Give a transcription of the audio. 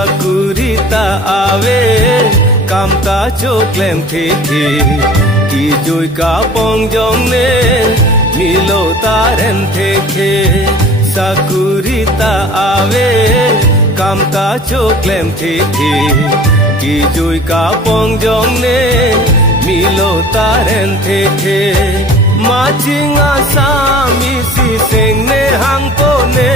sakurita ave kam ta chok lem the the ki joi ka pong jong ne milo ta ren the the sakurita ave kam ta chok lem the the ki joi ka pong jong ne milo ta ren the the ma ching a sa mi si seng ne hang ko ne